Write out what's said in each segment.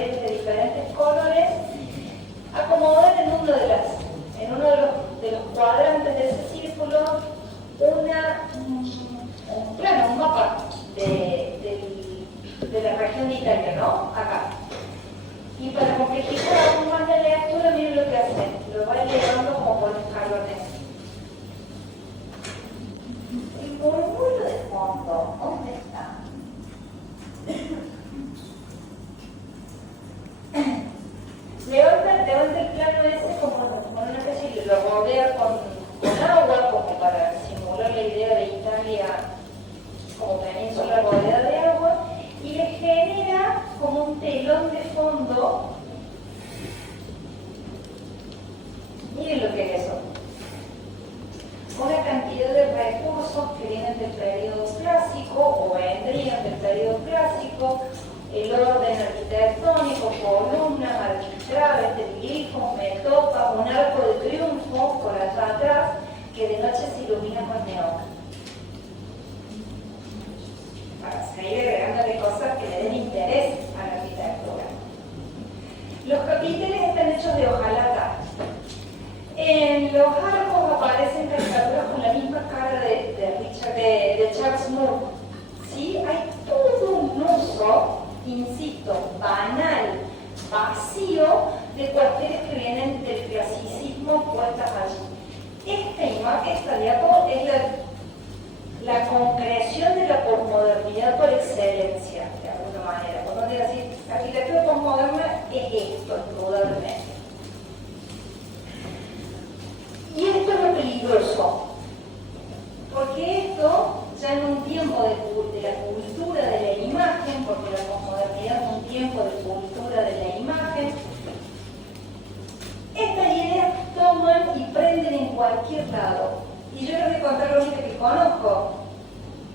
paredes de diferentes colores, acomodar en uno de los cuadrantes de ese círculo un mapa de la región de Italia, ¿no? Acá. Y para complejizar aún más la lectura, miren lo que hacen. Lo va elevando como por escalones. El murmullo de fondo, ¿dónde está? Levanta el plano ese como con una especie de lo rodea con agua, como para simular la idea de Italia como península rodeada de agua, y le genera como un telón de fondo. Miren lo que es eso. Una cantidad de recursos que vienen del periodo clásico o vendrían del periodo clásico, el orden arquitectónico, columnas, arquitraves, glifos, metopas, un arco de triunfo por allá atrás que de noche se ilumina con neón. Para seguir agregándole cosas que le den interés a la arquitectura. Los capiteles están hechos de hojalata. En los arcos aparecen caricaturas con la misma cara de Charles Moore. ¿Sí? Hay todo un uso, insisto, banal, vacío, de cuestiones que vienen del clasicismo puestas allí. Esta imagen, esta diapo, es la concreción de la posmodernidad por excelencia, de alguna manera. Cuando digo así, la arquitectura posmoderna es esto, indudablemente. Y esto es lo peligroso, porque esto, ya en un tiempo de la cultura de la imagen, porque la posmodernidad es un tiempo de cultura de la imagen, estas ideas toman y prenden en cualquier lado. Y yo les voy a contar lo único que conozco,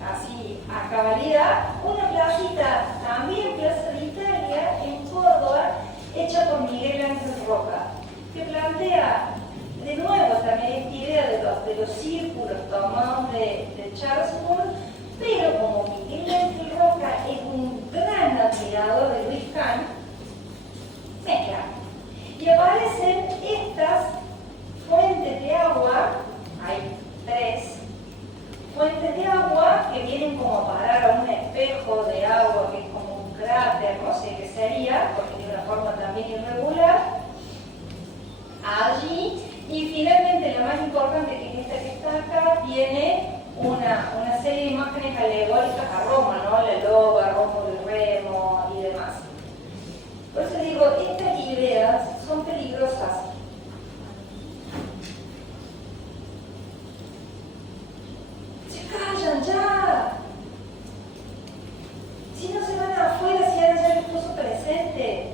así a cabalidad, una placita, también Plaza de Italia, en Córdoba, hecha por Miguel Ángel Roca, que plantea de nuevo también esta idea de los círculos tomados de Charles Moore, pero como Miguel Ángel Roca es un gran admirador de Luis Kahn, mezcla. Y aparecen estas fuentes de agua, hay 3 fuentes de agua que vienen como a parar a un espejo de agua que es como un cráter, no sé qué sería, porque tiene una forma también irregular, allí. Y finalmente, la más importante, que es esta que está acá, tiene una serie de imágenes alegóricas a Roma, ¿no? La loba, Rómulo y Remo y demás. Por eso digo, estas ideas son peligrosas. ¡Se callan ya! Si no se van afuera, si ahora ya les puso presente,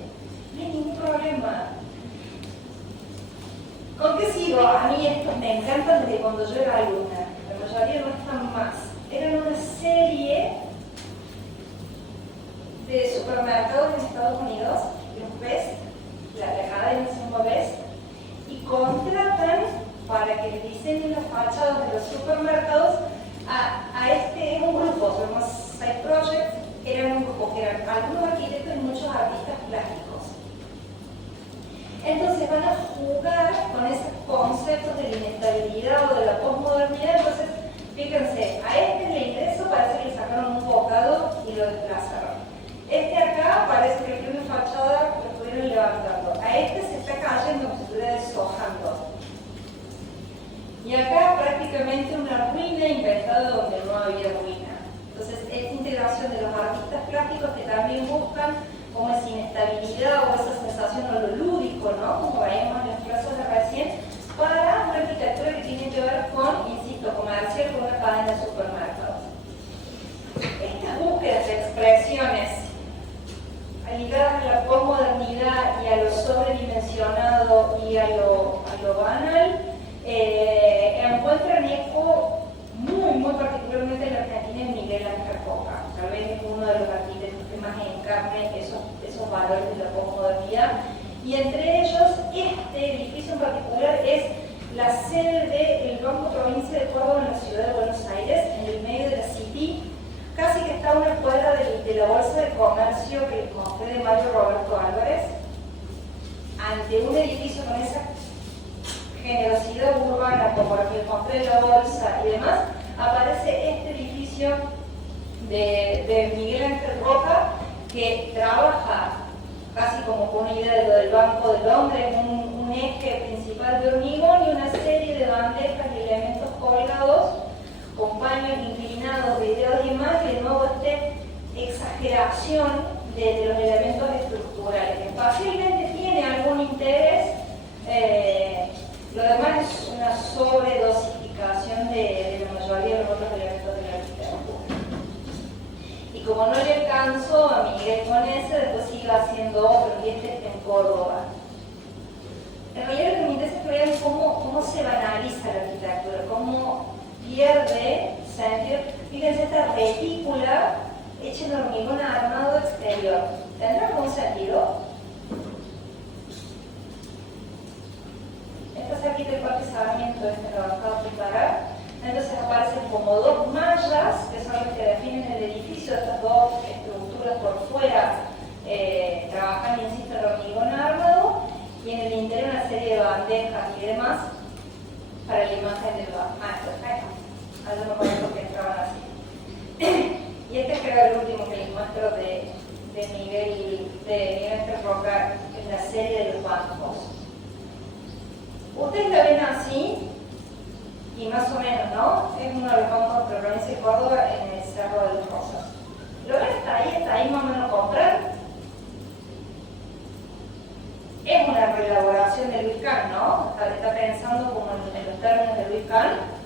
no hay ningún problema. ¿Con qué sigo? A mí estos me encantan desde cuando yo era alumna. La mayoría no están más. Eran una serie de supermercados en Estados Unidos, los Best, la cadena se llama Best, y contratan para que les diseñen las fachadas de los supermercados es un grupo, se llama Side Project, eran un grupo que eran algunos arquitectos y muchos artistas plásticos. Entonces van a jugar con esos conceptos de la inestabilidad o de la posmodernidad. Entonces, fíjense, a este le ingreso parece que le sacaron un bocado y lo desplazaron. Este acá parece que tiene una fachada que lo estuvieron levantando. A este se está cayendo como si estuviera deshojando. Y acá prácticamente una ruina inventada donde no había ruina. Entonces, esta integración de los artistas plásticos que también buscan como esa inestabilidad o esa sensación o lo lúdico, ¿no? Como veíamos en las clases de recién, para una arquitectura que tiene que ver con, insisto, comercial, con una cadena de supermercados. Estas búsquedas de expresiones ligadas a la posmodernidad y a lo sobredimensionado y a lo banal, encuentran eco muy particularmente en la Argentina en Miguel Ángel Roca. Tal vez es uno de los arquitectos que más encarne esos valores de la posmodernidad. Y entre ellos, este edificio en particular es la sede del Banco Provincia de Córdoba en la ciudad de Buenos Aires, en el medio de la City, casi que está a una cuadra de la Bolsa de Comercio que les mostré de Mario Roberto Álvarez, ante un edificio con esa generosidad urbana como lo que les mostré de la Bolsa y demás, aparece este edificio de Miguel Ángel Roca, que trabaja casi como con una idea de lo del Banco de Londres, un eje principal de hormigón y una serie de bandejas y elementos colgados con paños inclinados, videos y demás, y de nuevo esta exageración de los elementos estructurales, que fácilmente tiene algún interés. Lo demás es una sobredosificación de la mayoría de los otros elementos de la arquitectura. Y como no le alcanzó a Miguel con ese, después sigue haciendo otro, y este está en Córdoba. En realidad lo que me interesa es que vean cómo se banaliza la arquitectura, cómo pierde sentido. Fíjense esta retícula hecha en hormigón armado exterior. ¿Tendrá algún sentido? Esta cerquita del Parque Sarmiento, lo acabo de preparar. Entonces aparecen como dos mallas, que son las que definen el edificio, estas dos estructuras por fuera trabajan, insisto, en hormigón armado, y en el interior una serie de bandejas y demás para la imagen del maestro. A lo mejor es que entraban así. Y este es creo el último que les muestro de Miguel Ángel Roca en la serie de los bancos. Ustedes la ven así, y más o menos, ¿no? Es uno de los bancos de la provincia de Córdoba en el Cerro de los Rosas. ¿Lo ven? Está ahí más o menos comprar. Es una reelaboración de Luis Kahn, ¿no? Está pensando como en los términos de Luis Kahn.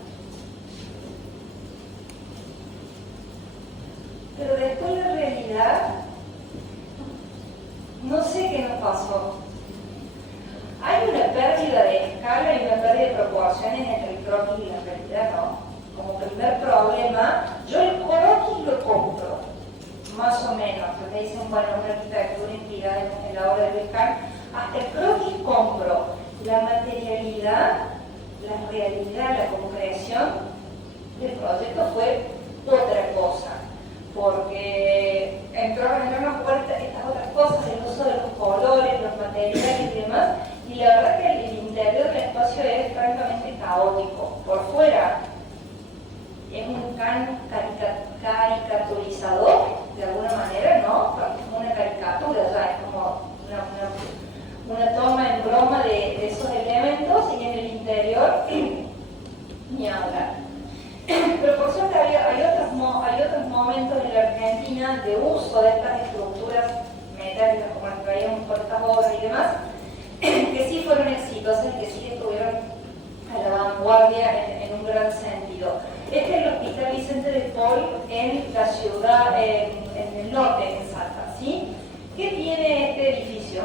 Pero después la realidad, no sé qué nos pasó. Hay una pérdida de escala y una pérdida de proporciones entre el croquis y la realidad, ¿no? Como primer problema, yo el croquis lo compro, más o menos, porque dicen, bueno, una arquitectura inspirada en la obra de Luis Kahn. Hasta el croquis compro. La materialidad, la realidad, la concreción del proyecto fue otra cosa, porque entraron estas otras cosas, el uso de los colores, los materiales y demás, y la verdad que el interior del espacio es francamente caótico. Por fuera es un caricaturizador, de alguna manera, ¿no? Como una caricatura, ya es como una toma en broma de esos elementos, y en el interior ni hablar. Pero por suerte hay otros momentos en la Argentina de uso de estas estructuras metálicas como las que veíamos por estas obras y demás, que sí fueron exitosas y que sí estuvieron a la vanguardia en un gran sentido. Este es el Hospital Vicente de Paul en la ciudad, en el norte, en Salta, ¿sí? ¿Qué tiene este edificio?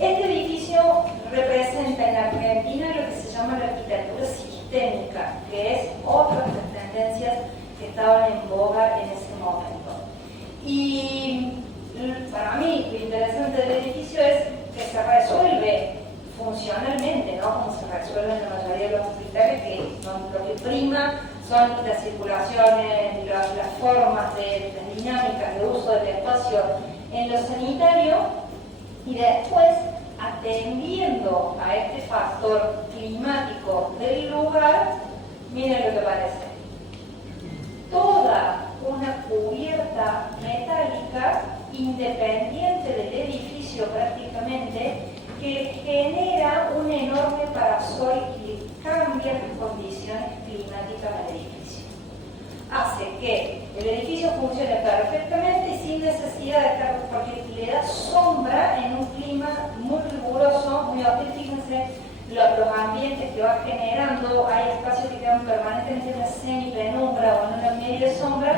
Este edificio representa en Argentina lo que se llama la arquitectura sistémica, que es otra de las tendencias que estaban en boga en ese momento. Y para mí lo interesante del edificio es que se resuelve funcionalmente, ¿no? Como se resuelve en la mayoría de los hospitales, que lo que prima son las circulaciones, las formas de las dinámicas de uso del espacio en lo sanitario, y después atendiendo a este factor climático del lugar. Miren lo que parece. Toda una cubierta metálica independiente del edificio prácticamente, que genera un enorme parasol y cambia las condiciones climáticas del edificio. Hace que el edificio funcione perfectamente y sin necesidad de estar, porque le da sombra en un clima muy riguroso, muy hostil. Fíjense los ambientes que va generando. Hay espacios que quedan permanentemente en una semi-penumbra o en una media sombra.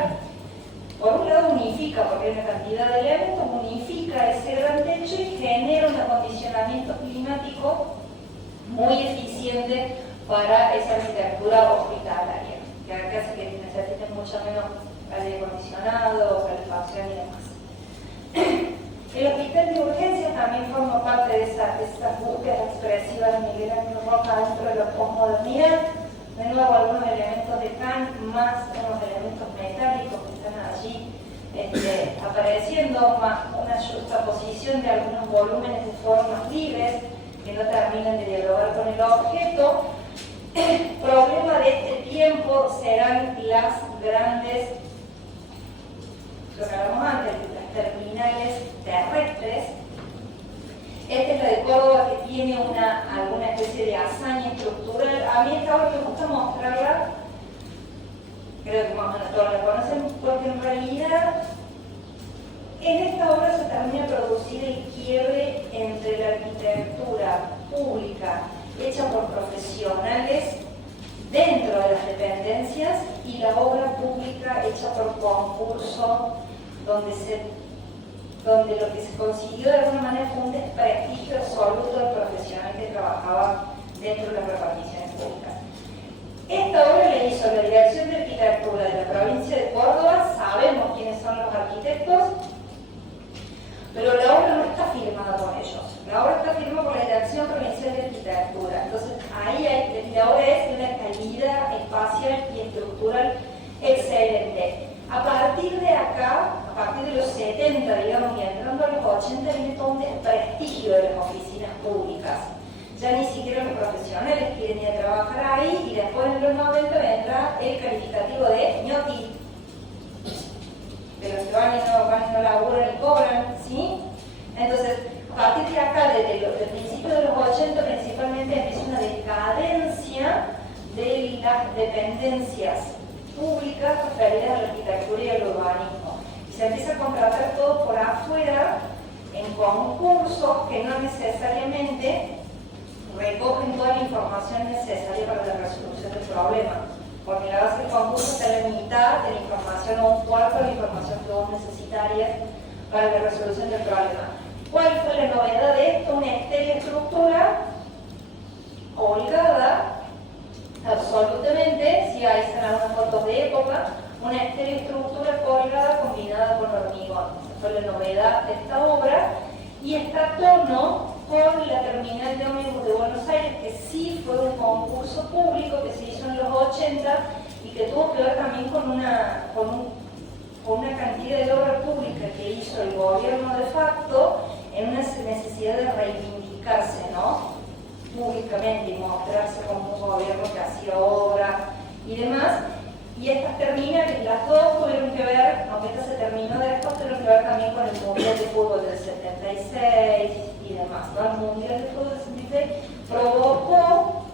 Por un lado unifica, porque hay una cantidad de elementos, unifica ese gran techo y genera un acondicionamiento climático muy eficiente para esa arquitectura hospitalaria, que hace que necesiten mucho menos aire acondicionado, calefacción y demás. El hospital de urgencias también forma parte de esas búsquedas expresivas de Miguel Ángel Roca dentro de la posmodernidad. De nuevo, algunos elementos de Kant más unos elementos metálicos que están allí apareciendo, más una justaposición de algunos volúmenes de formas libres que no terminan de dialogar con el objeto. El problema de este tiempo serán las grandes, lo que hablamos antes, las terminales terrestres. Esta es la de Córdoba, que tiene alguna especie de hazaña estructural. A mí esta obra me gusta mostrarla, creo que más o menos todos la conocen, porque en realidad en esta obra se termina de producir el quiebre entre la arquitectura pública hecha por profesionales dentro de las dependencias y la obra pública hecha por concurso, donde lo que se consiguió de alguna manera fue un desprestigio absoluto del profesional que trabajaba dentro de las reparticiones públicas. Esta obra la hizo la Dirección de Arquitectura de la provincia de Córdoba, sabemos quiénes son los arquitectos, pero la obra no está firmada por ellos. La obra está firmada por la Dirección Provincial de Arquitectura. Entonces, la obra es de una calidad espacial y estructural excelente. A partir de acá, a partir de los 70, digamos, y entrando a los 80, viene todo un desprestigio de las oficinas públicas. Ya ni siquiera los profesionales quieren ir a trabajar ahí, y después en los 90 vendrá el calificativo de ñoqui, de los que van y no laburan y cobran, ¿sí? Entonces, a partir de acá, desde el principio de los 80, principalmente empieza una decadencia de las dependencias públicas referidas a la arquitectura y al urbanismo. Y se empieza a contratar todo por afuera, en concursos que no necesariamente recogen toda la información necesaria para la resolución del problema. Porque la base del concurso está la mitad de la información o un cuarto de la información que vos necesitarías para la resolución del problema. ¿Cuál fue la novedad de esto? Una estéril estructura colgada, absolutamente, si ahí están algunas fotos de época, una estéril estructura colgada combinada con hormigón. Esa fue la novedad de esta obra, y está a tono con la terminal de ómnibus de Buenos Aires, que sí fue un concurso público que se hizo en los 80 y que tuvo que ver también con una cantidad de obra pública que hizo el gobierno de facto en una necesidad de reivindicarse, ¿no?, públicamente, y mostrarse como un gobierno que hacía obra y demás. Y estas terminales, las dos tuvieron que ver, aunque esta se terminó después, tuvieron que ver también con el Mundial de Fútbol del 76 y demás, ¿no? El Mundial de Fútbol del 76 provocó,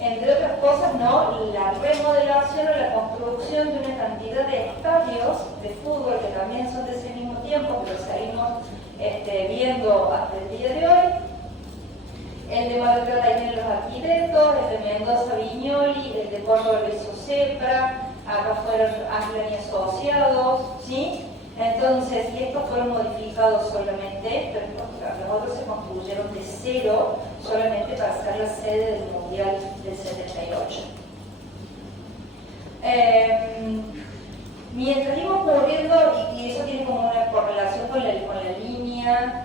entre otras cosas, ¿no?, la remodelación o la construcción de una cantidad de estadios de fútbol que también son de ese mismo tiempo, que lo seguimos viendo hasta el día de hoy. El de Mar del Plata tiene los arquitectos, el de Mendoza Viñoli, el de Córdoba lo hizo Cepra, acá fueron Aslan y Asociados, ¿sí? Entonces, y estos fueron modificados solamente, pero los otros se construyeron de cero solamente para ser la sede del Mundial del 78. Mientras iba ocurriendo, y eso tiene como una correlación con la línea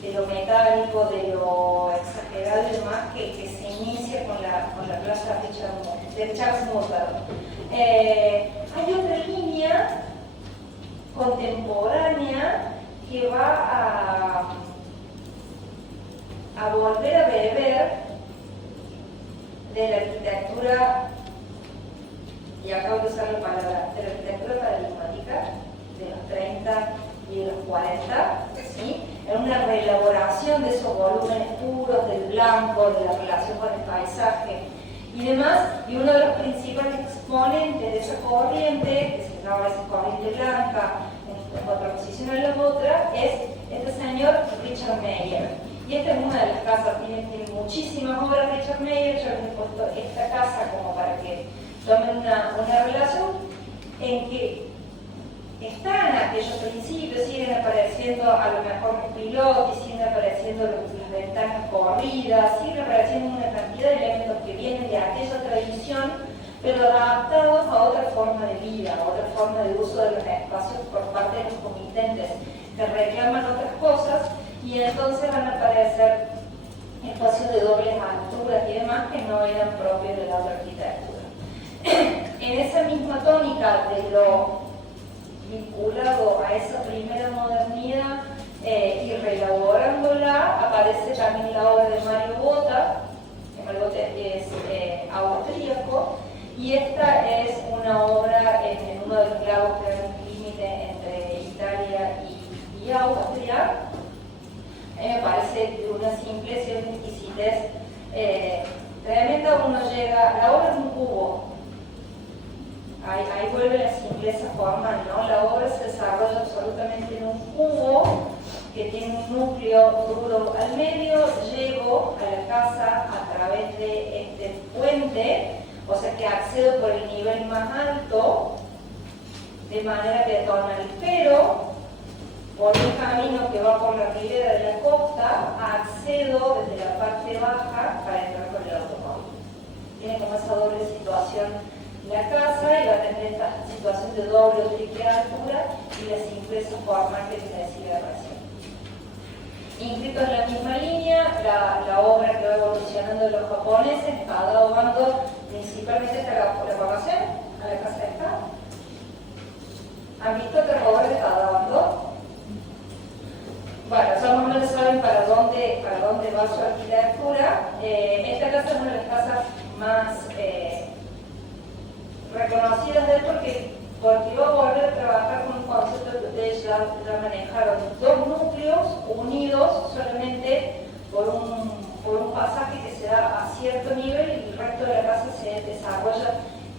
de lo metálico, de lo exagerado y demás, que se inicia con la plaza de Charles Murphy. Hay otra línea contemporánea que va a volver a beber de la arquitectura, y acabo de usar la palabra, de la arquitectura paradigmática de los 30 y de los 40, ¿sí?, en una reelaboración de esos volúmenes puros, del blanco, de la relación con el paisaje y demás. Y uno de los principales exponentes de esa corriente, que se llama esa corriente blanca en contraposición a la otra, es este señor Richard Meyer. Y esta es una de las casas, tiene muchísimas obras de Richard Meyer. Yo les he puesto esta casa como para que tomen una relación en que están aquellos principios, siguen apareciendo a lo mejor los pilotos, siguen apareciendo las ventanas corridas, siguen apareciendo una cantidad de elementos que vienen de aquella tradición, pero adaptados a otra forma de vida, a otra forma de uso de los espacios por parte de los comitentes que reclaman otras cosas, y entonces van a aparecer espacios de dobles alturas y demás que no eran propios de la otra arquitectura. En esa misma tónica de lo vinculado a esa primera modernidad y reelaborándola, aparece también la obra de Mario Botta. Mario Botta es austríaco, y esta es una obra en uno de los lagos que era un límite entre Italia y Austria. A mí me parece de una simpleza y una exquisitez tremenda. Uno llega, la obra es un cubo, ahí vuelve la simpleza formal, ¿no? La obra se desarrolla absolutamente en un cubo que tiene un núcleo duro al medio. Llego a la casa a través de este puente, o sea que accedo por el nivel más alto de manera peatonal, pero por un camino que va por la ribera de la costa accedo desde la parte baja para entrar por el automóvil. Tiene como esa doble situación la casa, y va a tener esta situación de doble o triple altura y la simpleza formal que les decía recién. Inscrito en la misma línea, la obra que va evolucionando de los japoneses, Tadao Ando, principalmente está la conocen, a la casa esta. ¿Han visto otra obra de Tadao Ando? Bueno, ya más o menos saben para dónde va su arquitectura. Esta casa es una de las casas más reconocidas de él porque iba a volver a trabajar con un concepto que ustedes ya manejaron, dos núcleos unidos solamente por un pasaje que se da a cierto nivel, y el resto de la casa se desarrolla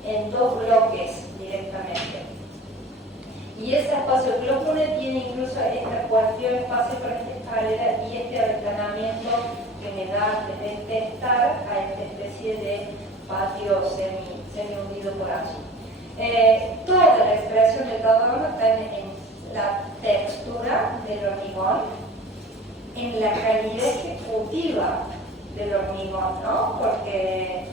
en dos bloques directamente. Y ese espacio, el bloque 1 tiene incluso esta cuestión, espacio para esta escalera y este aventanamiento que me da de testar a esta especie de patio semi hundido por allí. Toda la expresión de cada uno está en la textura del hormigón, en la calidad ejecutiva del hormigón, ¿no? Porque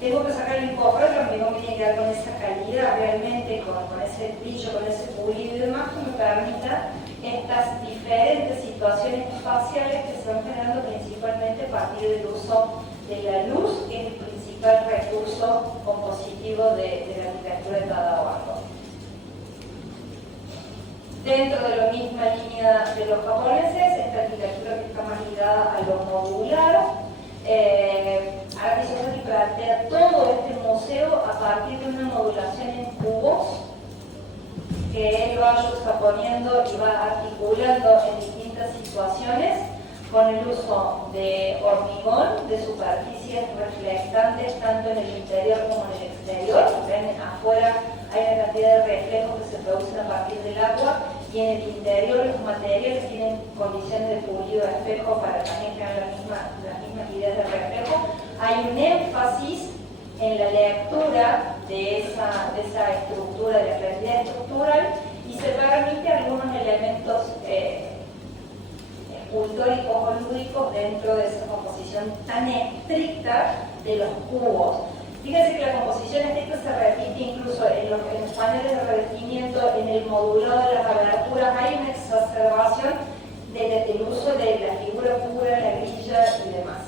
tengo que sacar el cofre, el hormigón tiene que ver con esa calidad realmente, con ese brillo, con ese pulido y demás, que me permita estas diferentes situaciones espaciales que se van generando principalmente a partir del uso de la luz, que es el principal recurso compositivo de la arquitectura de Tadao Ando. Dentro de la misma línea de los japoneses, esta arquitectura que está más ligada a lo modular, Araki plantea todo este museo a partir de una modulación en cubos que él va juxtaponiendo y va articulando en distintas situaciones con el uso de hormigón, de superficies reflectantes tanto en el interior como en el exterior. Ven, afuera hay una cantidad de reflejos que se producen a partir del agua, y en el interior los materiales tienen condiciones de pulido de espejo para también crear las mismas ideas de reflejo. Hay un énfasis en la lectura de esa estructura, de la claridad estructural, y se permite algunos elementos escultóricos o lúdicos dentro de esa composición tan estricta de los cubos. Fíjense que la composición estricta se repite incluso en los paneles de revestimiento, en el modulado de las aberturas. Hay una exacerbación del uso de la figura pura, la grilla y demás.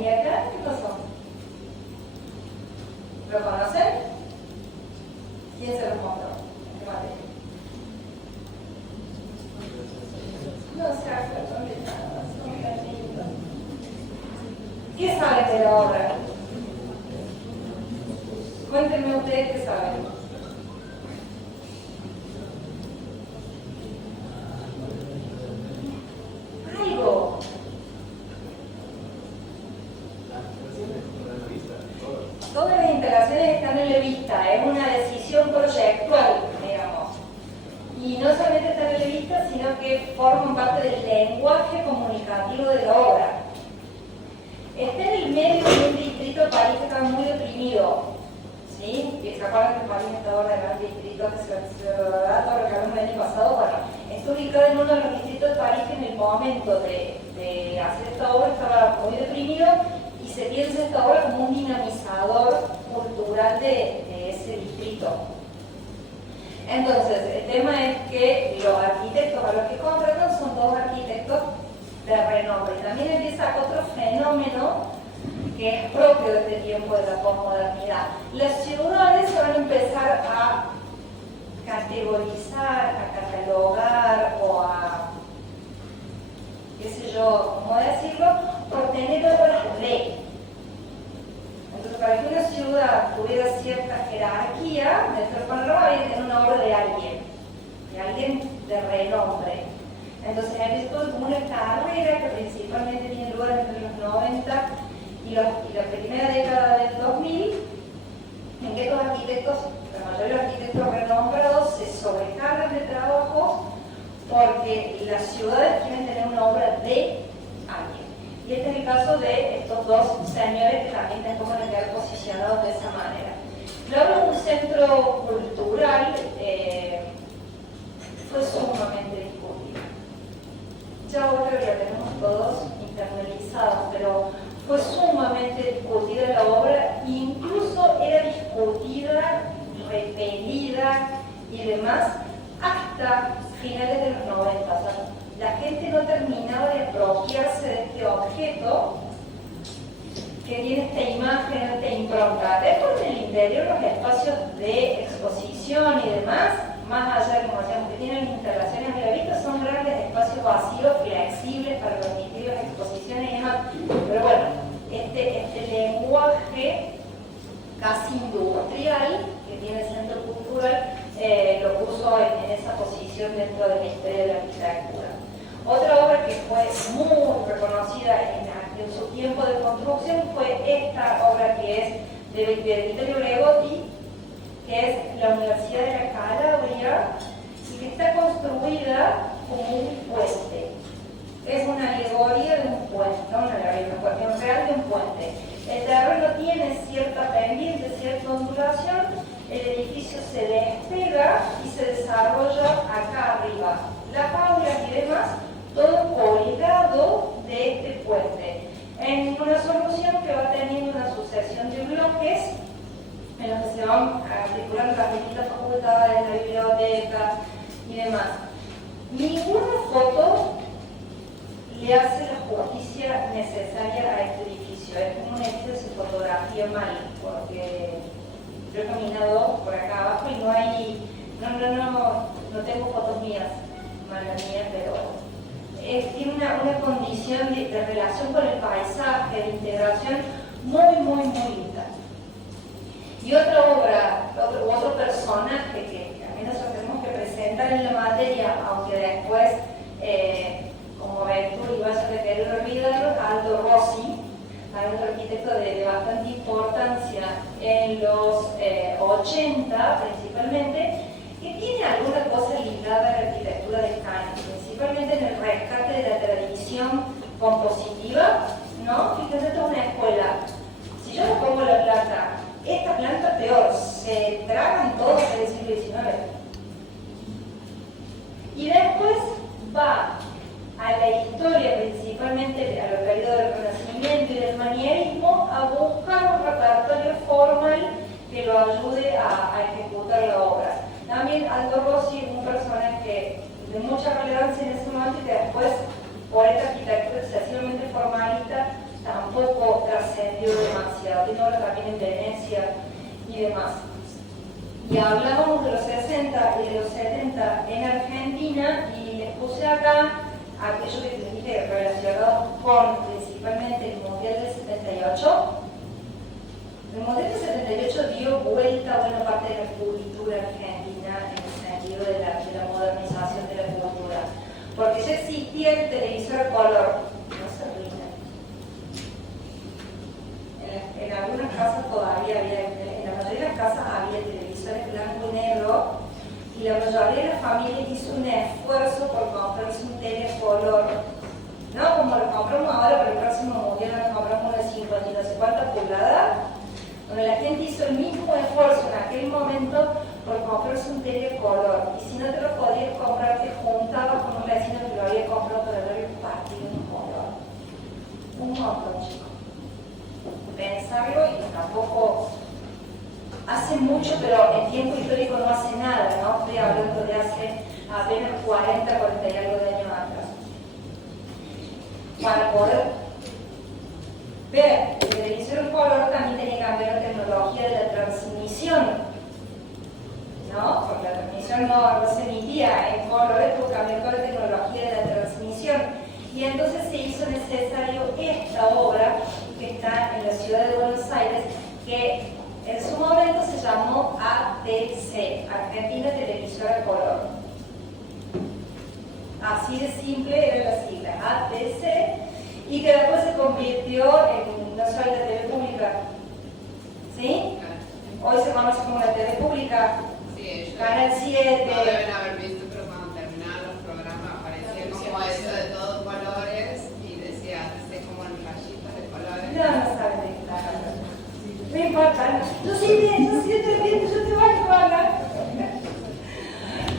¿Y acá qué pasó? ¿Lo conocen? ¿Quién se lo mostró? ¿Qué materia? No se acuerdan de nada, son tan lindos. ¿Qué saben de la obra? Cuéntenme ustedes qué saben. Algo. Todas las instalaciones están en la vista, es una decisión proyectual, digamos. Y no solamente están en la vista, sino que forman parte del lenguaje comunicativo de la obra. Está en el medio de un distrito de París que está muy deprimido, ¿sí? ¿Se acuerdan que París está ahora en el distrito que se da todo lo que hablamos el año pasado? Bueno, está ubicado en uno de los distritos de París que en el momento de hacer esta obra estaba muy deprimido, y se piensa esta obra como un dinamizador cultural de ese distrito. Entonces, el tema es que los arquitectos a los que contratan son todos arquitectos de renombre. Y también empieza otro fenómeno que es propio de este tiempo de la posmodernidad. Las ciudades se van a empezar a categorizar, a catalogar o a, qué sé yo, ¿cómo decirlo?, por tener obras de. Entonces, para que una ciudad tuviera cierta jerarquía, dentro del panorama había que tener una obra de alguien de renombre. Entonces, ha visto como una carrera que principalmente tiene lugar entre los 90 y la primera década del 2000, en que estos arquitectos, la mayoría de los arquitectos renombrados, se sobrecargan de trabajo porque las ciudades quieren tener una obra de alguien. Y este es el caso de estos dos señores que también tenemos que quedar posicionados de esa manera. La obra de un centro cultural fue sumamente discutida. Ya ahora lo tenemos todos internalizados, pero fue sumamente discutida la obra, incluso era discutida, repelida y demás hasta finales de los 90. O sea, la gente no terminaba de apropiarse de este objeto que tiene esta imagen, esta impronta. Después en el interior, los espacios de exposición y demás, más allá, como decíamos, que tienen instalaciones de la vista, son grandes espacios vacíos, flexibles para permitir las exposiciones y demás. Pero bueno, este lenguaje casi industrial que tiene el centro cultural lo puso en esa posición dentro de la historia de la arquitectura. Otra obra que fue muy reconocida en su tiempo de construcción fue esta obra que es de Vittorio Gregotti, que es la Universidad de la Calabria, y que está construida como un puente. Es una alegoría de un puente, no una alegoría, una cuestión real de un puente. El terreno tiene cierta pendiente, cierta ondulación, el edificio se despega y se desarrolla acá arriba. Las aulas y demás, todo colgado de este puente, en una solución que va teniendo una sucesión de bloques en los que se van articulando las distintas facultades, la biblioteca y demás. Ninguna foto le hace la justicia necesaria a este edificio. Es como un edificio que se fotografía mal, porque yo he caminado por acá abajo y no tengo fotos mías, malas mías, pero tiene una condición de relación con el paisaje, de integración muy, muy, muy linda. Y otra obra, otro personaje que también nosotros tenemos que presentar en la materia, aunque después, como Ventura y vaya a querer olvidarlo, Aldo Rossi, hay otro arquitecto de bastante importancia en los 80 principalmente, que tiene alguna cosa ligada a la arquitectura de Cannes, principalmente en el rescate de la tradición compositiva, ¿no? Fíjense, esto es una escuela. Si yo le pongo la planta, esta planta peor, se tragan todos del siglo XIX. Y después va a la historia, principalmente a los periodos del Renacimiento y del manierismo, a buscar un repertorio formal que lo ayude a ejecutar la obra. También Aldo Rossi, un personaje de mucha relevancia en ese momento y que después, por esta arquitectura excesivamente formalista, tampoco trascendió demasiado. Tiene obra también en Venecia y demás. Y hablábamos de los 60 y de los 70 en Argentina y les puse acá aquello que les dije relacionado con principalmente el Mundial del 78. El Mundial del 78 dio vuelta a buena parte de la cultura argentina en el sentido de la modernización de la cultura. Porque ya existía el televisor a color, no se ríen. En algunas casas todavía había, en la mayoría de las casas había televisores blanco y negro, y la mayoría de las familias hizo un esfuerzo por comprarse un tele color, no como lo compramos ahora, pero el próximo mundial nos compramos una 50 y no sé cuántas pulgadas, donde la gente hizo el mismo esfuerzo en aquel momento por comprarse un tele color, y si no te lo podías comprar, te juntabas con un vecino que lo había comprado para ver el partido en color. Un montón, chicos. Pensarlo y tampoco hace hace mucho, pero en tiempo histórico no hace nada, ¿no? Estoy hablando de hace apenas 40, 40 y algo de años atrás. Para poder ver el televisor en color también tenía que cambiar la tecnología de la transmisión, ¿no? Porque la transmisión no se emitía en colores, pues cambió toda la tecnología de la transmisión. Y entonces se hizo necesario esta obra que está en la ciudad de Buenos Aires, que en su momento se llamó ATC, Argentina Televisora Color. Así de simple era la sigla, ATC, y que después se convirtió en, no solo la TV pública, ¿sí? Hoy se conoce como la TV pública, sí, Canal 7. No deben haber visto, pero cuando terminaban los programas aparecía como eso de todos colores y decía, así como en rayitas de colores. No saben de qué está hablando. No importa, yo sí estoy viendo, yo te voy a hablar.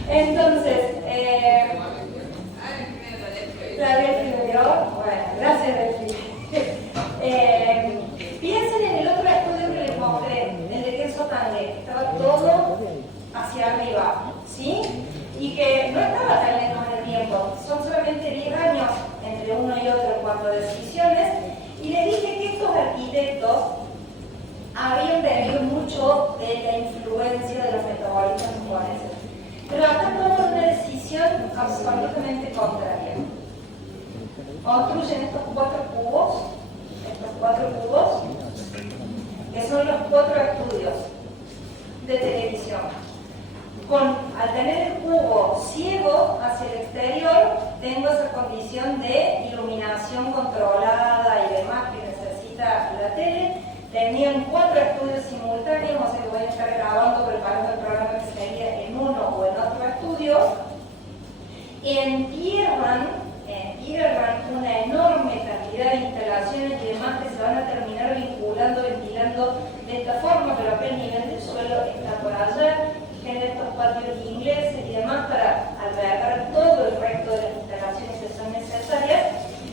Entonces, ¿la Refri me dio? Bueno, gracias Refri. Piensen en el otro estudio que les mostré, el de Kenzo Tange, estaba todo hacia arriba, ¿sí? Y que no estaba tan lejos en el tiempo, son solamente 10 años entre uno y otro en cuanto a decisiones, y les dije que estos arquitectos habían bebido mucho de la influencia de los metabolistas japoneses. Pero acá toman una decisión absolutamente contraria. Construyen estos cuatro cubos, que son los 4 estudios de televisión. Al tener el cubo ciego hacia el exterior, tengo esa condición de iluminación controlada y demás que necesita la tele. Tenían 4 estudios simultáneos, o sea que voy a estar grabando, preparando el programa que sería en uno o en otro estudio. Entierran una enorme cantidad de instalaciones y demás que se van a terminar vinculando, ventilando de esta forma, pero acá el nivel del suelo está por allá, genera estos patios ingleses y demás para albergar todo el resto de las instalaciones que son necesarias,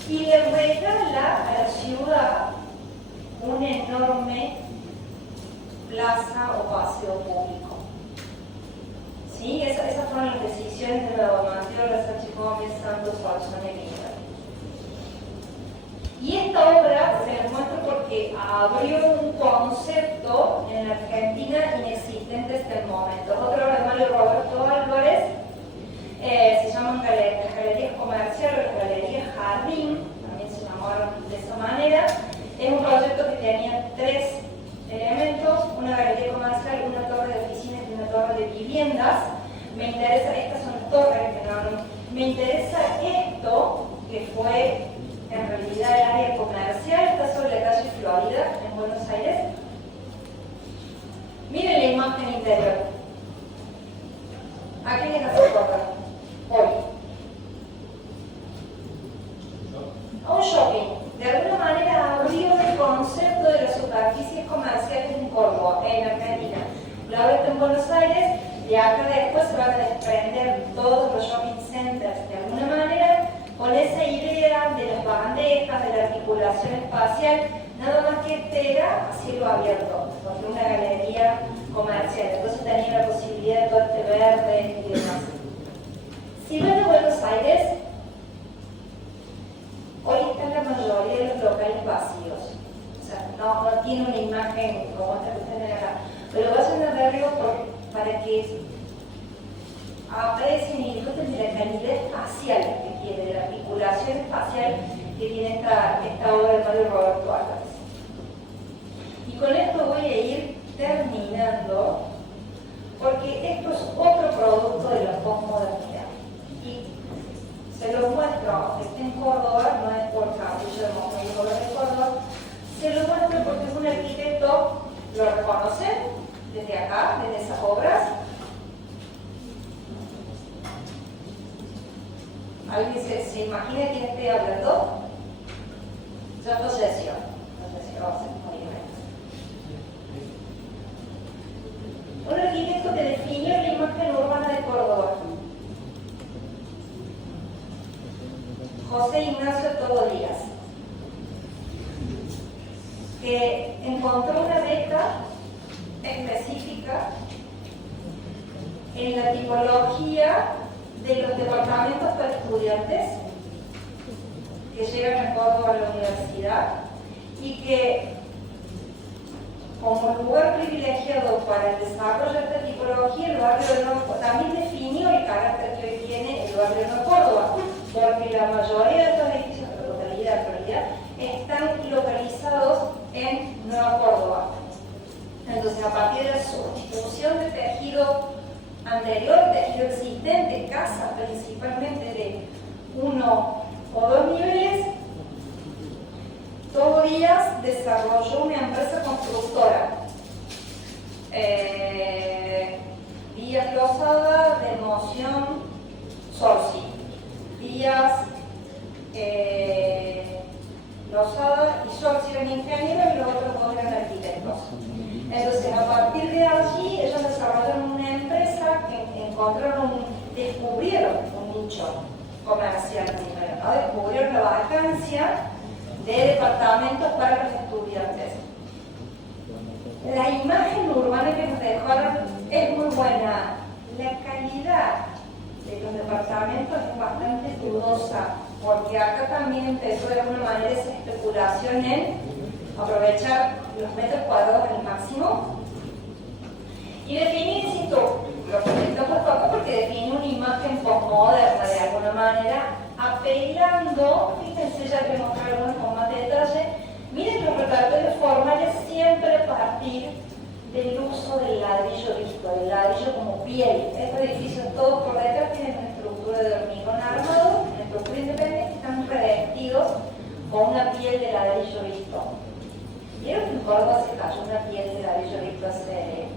y le regala a la ciudad una enorme plaza o paseo público. ¿Sí? Esas fueron las decisiones de la Mateo, la Sánchez Gómez, Santos, Falsón y Miguel. Y esta obra se les muestra porque abrió un concepto en la Argentina inexistente hasta el momento. Otra obra de Mario Roberto Álvarez, se llaman las galerías comerciales o las galerías jardín, también se llamaron de esa manera. Es un proyecto que tenía 3 elementos: una galería comercial, una torre de oficinas y una torre de viviendas. Me interesa, estas son las torres que no, me interesa esto, que fue en realidad el área comercial, está sobre la calle Florida, en Buenos Aires. Miren la imagen interior. ¿A quién les hace acordar? Hoy. A un shopping. De alguna manera abrió el concepto de las superficies comerciales en Córdoba, en Argentina. La obra está en Buenos Aires, y acá después se van a desprender todos los shopping centers de alguna manera, con esa idea de las bandejas, de la articulación espacial, nada más que este era a cielo abierto, porque una galería comercial, entonces tenía la posibilidad de todo este verde y demás. Si van a Buenos Aires, hoy están la mayoría de los locales vacíos, o sea, no tiene una imagen como esta que ustedes ven acá, pero vayan a verlo para que aprecien y disfruten de la calidad espacial que tiene, de la articulación espacial que tiene esta obra de Mario Roberto Álvarez. Y con esto voy a ir terminando, porque esto es otro producto de la posmodernidad. Y se los muestro, aunque esté en Córdoba, no es por capricho de Montevideo de Córdoba, se los muestro porque es un arquitecto, lo reconocen desde acá, desde esas obras. ¿Alguien se imagina quién estoy hablando? Yo falleció, hace un arquitecto que definió la imagen urbana de Córdoba. José Ignacio Todo Díaz, que encontró una beca específica física, en la tipología de los departamentos para estudiantes que llegan a Córdoba a la universidad y que, como lugar privilegiado para el desarrollo de esta tipología, el barrio de Nueva Córdoba también definió el carácter que hoy tiene el barrio de Nueva Córdoba, porque la mayoría de estos edificios, la totalidad, están localizados en Nueva Córdoba. Entonces, a partir de la sustitución del tejido anterior, tejido existente, casas principalmente de 1 o 2 niveles, Todo Díaz desarrolló una empresa constructora, Díaz Lozada de Moción Sorsi, Díaz Lozada y Sorsi eran ingenieros y los otros dos eran arquitectos. Entonces, a partir de allí, ellos desarrollaron una empresa que descubrieron un nicho comercial primero, ¿no? Descubrieron la vacancia de departamentos para los estudiantes. La imagen urbana que nos dejaron es muy buena. La calidad de los departamentos es bastante dudosa, porque acá también empezó de alguna manera esa especulación en aprovechar los metros cuadrados al máximo y definir, insisto, lo comentamos poco porque define una imagen postmoderna de alguna manera, apelando, fíjense, ya que mostrar algunos con más detalle, miren los repertorios formales siempre a partir del uso del ladrillo visto, del ladrillo como piel. Estos edificios todos por detrás tienen una estructura de hormigón armado, una estructura independiente, están revestidos con una piel de ladrillo visto. ¿Vieron que en Córdoba se cayó una piel de ladrillo visto hace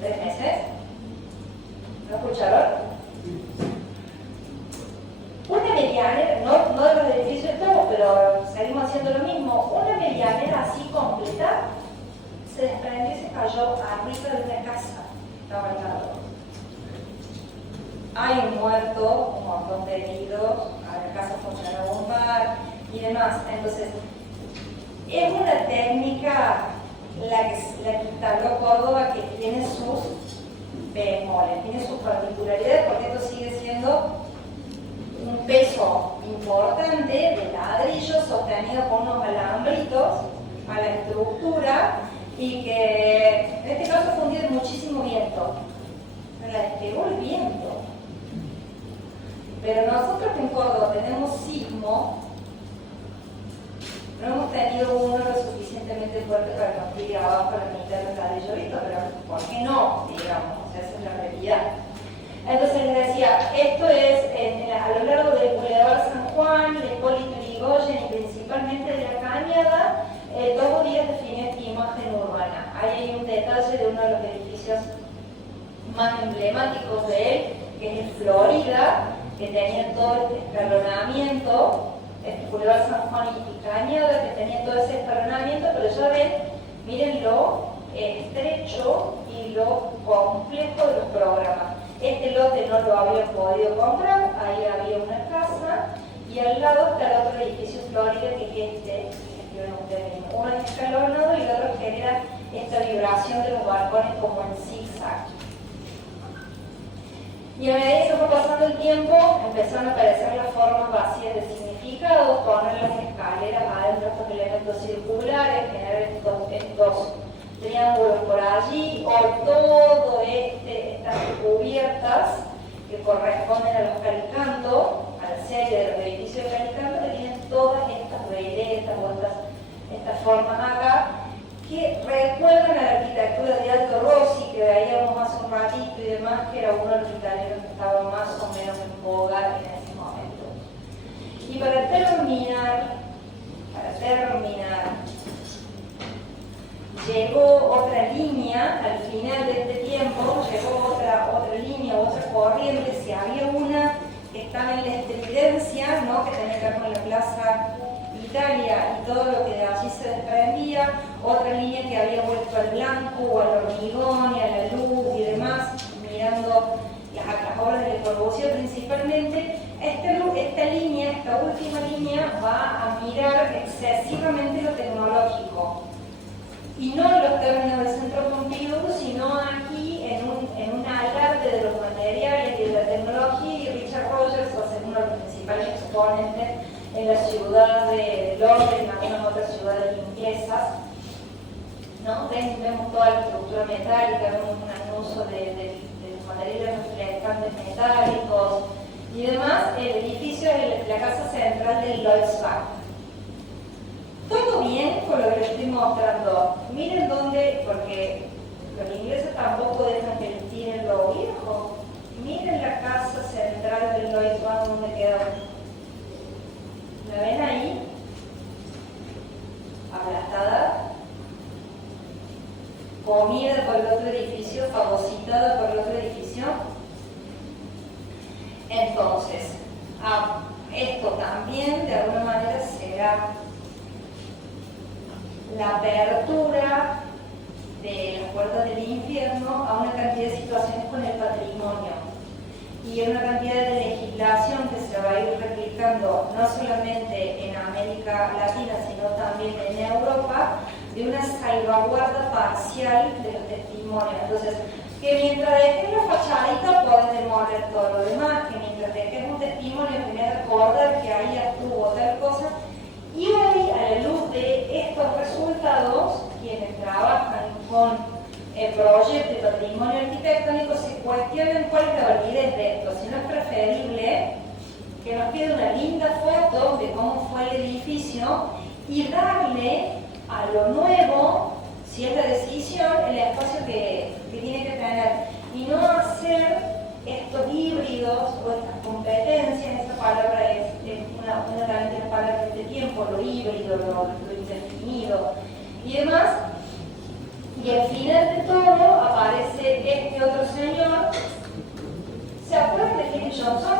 3 meses? ¿Lo escucharon? Una medianera, no de los edificios todos, pero seguimos haciendo lo mismo, una medianera así completa se desprendió y se cayó arriba de una casa, estaba al lado. Hay un muerto, un montón de heridos, a la casa funcionaba un bar y demás. Entonces, es una técnica la que instaló Córdoba que tiene sus bemoles, tiene sus particularidades, porque esto sigue siendo un peso importante de ladrillo sostenido con unos alambritos a la estructura y que en este caso fundió de muchísimo viento. La despegó el viento. Pero nosotros en Córdoba tenemos sismo. No hemos tenido uno lo suficientemente fuerte para construir abajo la mitad del ladrillo visto, pero ¿por qué no? Digamos, esa es la realidad. Entonces les decía, esto es a lo largo del Boulevard San Juan, de Hipólito Yrigoyen y principalmente de la Cañada, Todo Díaz define esta imagen urbana. Ahí hay un detalle de uno de los edificios más emblemáticos de él, que es el Florida, que tenía todo este escalonamiento, el Boulevard San Juan y Cañada, que tenía todo ese escalonamiento, pero ya ven, miren lo estrecho y lo complejo de los programas. Este lote no lo habían podido comprar, ahí había una casa y al lado está el otro edificio Florida, que es este, uno es escalonado y el otro genera esta vibración de los balcones como en zigzag. Y a medida que fue pasando el tiempo, empezaron a aparecer las formas vacías de significado, poner las escaleras adentro de estos elementos circulares, generar estos triángulos por allí, o todo estas cubiertas que corresponden a los Calicanto, a la serie de los edificios de Calicanto, que tienen todas estas veletas o estas formas acá, que recuerdan a la arquitectura de Aldo Rossi, que veíamos hace un ratito y demás, que era uno de los italianos que estaba más o menos en boga en ese momento. Y para terminar, llegó otra línea, al final de este tiempo, llegó otra línea, otra corriente. Si había una que estaba en la estridencia, ¿no?, que tenía que ver con la Plaza Italia y todo lo que de allí se desprendía, otra línea que había vuelto al blanco o al hormigón y a la luz y demás, mirando las obras de Le Corbusier principalmente. Esta línea, esta última línea, va a mirar excesivamente lo tecnológico y no en los términos del centro Pompidou, sino aquí en un alarde de los materiales y de la tecnología, y Richard Rogers va a ser uno de los principales exponentes en la ciudad de Londres y en algunas otras ciudades inglesas. ¿No? Vemos toda la estructura metálica, vemos un uso de los materiales reflectantes metálicos y demás. El edificio es la casa central del Lloyds Bank. Todo bien con lo que les estoy mostrando. Miren dónde, porque los ingleses tampoco dejan que les tiren lo viejo. Miren la casa central del Lloyds Bank donde queda. ¿La ven ahí? Aplastada. Comida por el otro edificio, fagocitada por el otro edificio. Entonces, esto también de alguna manera será la apertura de las puertas del infierno a una cantidad de situaciones con el patrimonio y una cantidad de legislación que se va a ir replicando no solamente en América Latina sino también en Europa, de una salvaguarda parcial de los testimonios. Entonces, que mientras dejes la fachadita puedes demoler todo lo demás, que mientras dejes un testimonio que me haga acordar que ahí estuvo tal cosa. Y hoy, a la luz de estos resultados, quienes trabajan con el proyecto de patrimonio arquitectónico se cuestionan cuál es la validez de esto. Si no es preferible que nos quede una linda foto de cómo fue el edificio y darle a lo nuevo, si es la decisión, el espacio que tiene que tener, y no hacer estos híbridos o estas competencias. Esa palabra es una de las palabras de este tiempo, lo híbrido, lo indefinido y demás. Y al final de todo aparece este otro señor. ¿Se acuerdan de Philip Johnson?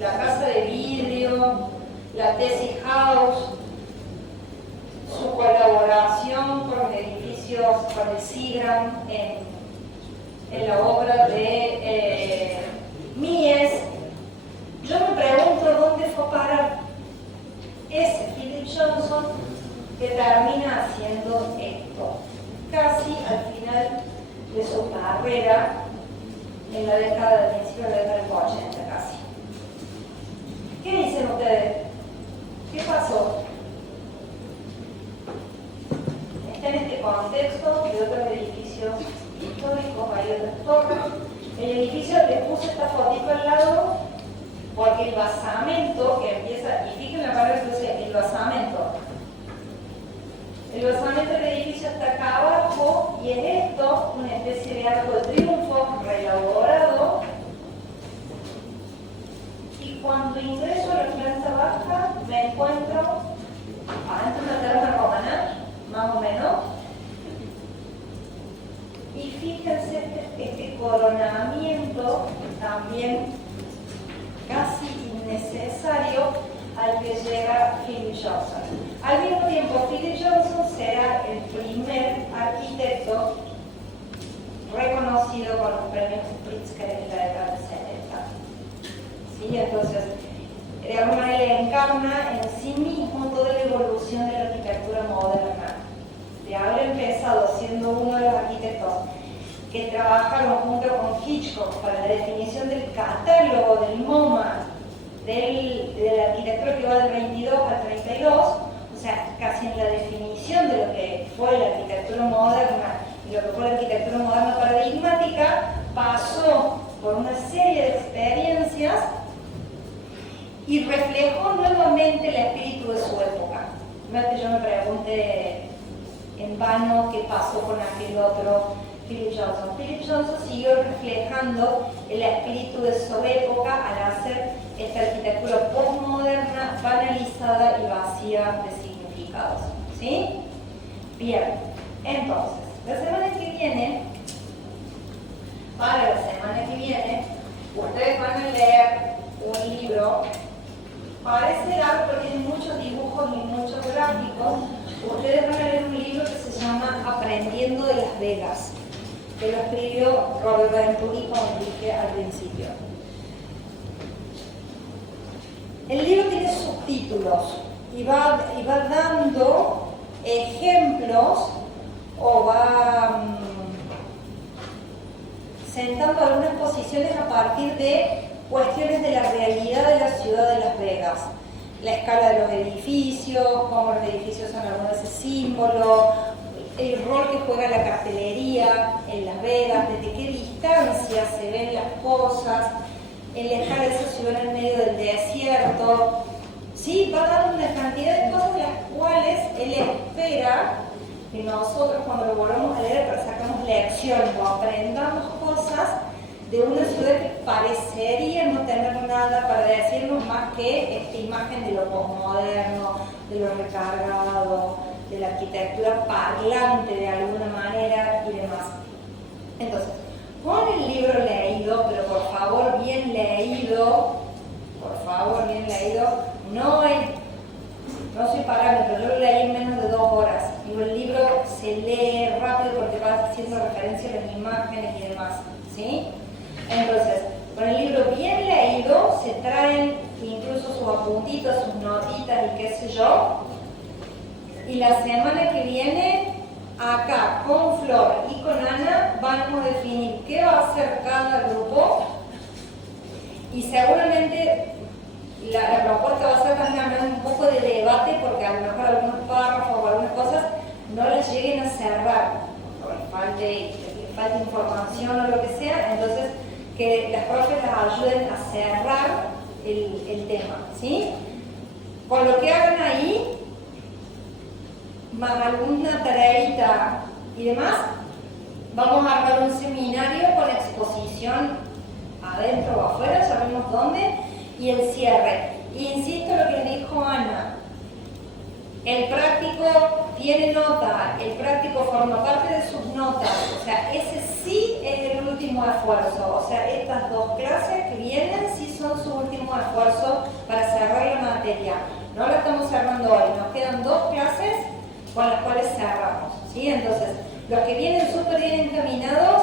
La casa de vidrio, la Tessie House, su colaboración con los edificios, con el Seagram en la obra de Mies. Yo me pregunto dónde fue a parar ese Philip Johnson que termina haciendo esto, casi al final de su carrera, en la década de principio de la década del 80 casi. ¿Qué dicen ustedes? ¿Qué pasó? Está en este contexto de otros edificios históricos, hay otras torres. El edificio, les puse esta fotito al lado porque el basamento que empieza, y fíjense la palabra que dice el basamento. El basamento del edificio está acá abajo y es esto, una especie de arco de triunfo reelaborado. Y cuando ingreso a la planta baja me encuentro adentro de una terma romana, más o menos. Y fíjense este coronamiento también casi innecesario al que llega Philip Johnson. Al mismo tiempo, Philip Johnson será el primer arquitecto reconocido con los premios Pritzker en la década de 70. ¿Sí? Entonces, de alguna manera encarna en sí mismo toda la evolución de la arquitectura moderna. De haber empezado siendo uno de los arquitectos que trabajaron junto con Hitchcock para la definición del catálogo del MoMA, de la arquitectura que va del 22 al 32, o sea, casi en la definición de lo que fue la arquitectura moderna y lo que fue la arquitectura moderna paradigmática, pasó por una serie de experiencias y reflejó nuevamente el espíritu de su época. No es que yo me pregunte en vano qué pasó con aquel otro Philip Johnson. Philip Johnson siguió reflejando el espíritu de su época al hacer esta arquitectura postmoderna, banalizada y vacía de significados. ¿Sí? Bien, entonces, la semana que viene, ustedes van a leer un libro. Parece largo, pero tiene muchos dibujos y muchos gráficos. Ustedes van a leer un libro que se llama Aprendiendo de Las Vegas, que lo escribió Robert Venturi, como dije al principio. El libro tiene subtítulos y va dando ejemplos o va sentando algunas posiciones a partir de cuestiones de la realidad de la ciudad de Las Vegas. La escala de los edificios, cómo los edificios son algunos de ese símbolo, el rol que juega la cartelería en Las Vegas, desde qué distancia se ven las cosas, en la escala de esa ciudad en medio del desierto. Sí, va dando una cantidad de cosas de las cuales él espera que nosotros cuando lo volvamos a leer sacamos lecciones o aprendamos cosas de una ciudad que parecería no tener nada para decirnos más que esta imagen de lo posmoderno, de lo recargado, de la arquitectura parlante de alguna manera y demás. Entonces, con el libro leído, pero por favor bien leído, no soy parámetro, yo lo leí en menos de 2 horas. Digo, el libro se lee rápido porque va haciendo referencia a las imágenes y demás, ¿sí? Entonces, con el libro bien leído se traen incluso sus apuntitos, sus notitas y qué sé yo. Y la semana que viene, acá con Flor y con Ana, vamos a definir qué va a hacer cada grupo. Y seguramente la propuesta va a ser también un poco de debate, porque a lo mejor algunos párrafos o algunas cosas no las lleguen a cerrar, o les falte información o lo que sea, entonces que las profes las ayuden a cerrar el tema, ¿sí? Con lo que hagan ahí, más alguna tareita y demás, vamos a armar un seminario con exposición adentro o afuera, sabemos dónde, y el cierre. Y insisto lo que dijo Ana, el práctico tiene nota, el práctico forma parte de sus notas, o sea, ese sí es el último esfuerzo, o sea, estas 2 clases que vienen sí son su último esfuerzo para cerrar la materia. No la estamos cerrando hoy, nos quedan 2 clases con las cuales cerramos, ¿sí? Entonces, los que vienen súper bien encaminados,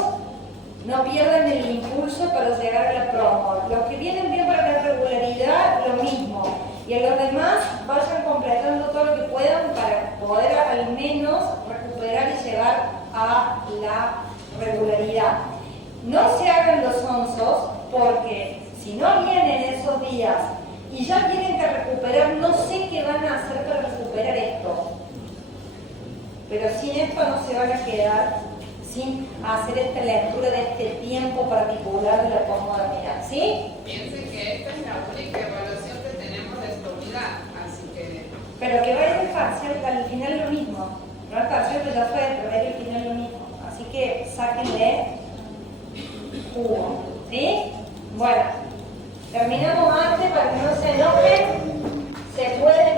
no pierdan el impulso para llegar a la promo. Los que vienen bien para la regularidad, lo mismo. Y a los demás, vayan completando todo lo que puedan para poder al menos recuperar y llegar a la regularidad. No se hagan los onzos, porque si no vienen esos días y ya tienen que recuperar, no sé qué van a hacer para recuperar esto. Pero sin esto no se van a quedar sin hacer esta lectura de este tiempo particular de la posmodernidad, ¿sí? Piensen que esta es la única evaluación que tenemos de esta unidad, así que... Pero que vaya el parcial, al final lo mismo. No el parcial que ya fue, pero vaya al final lo mismo. Así que sáquenle jugo, ¿sí? Bueno, terminamos antes para que no se enojen. Se pueden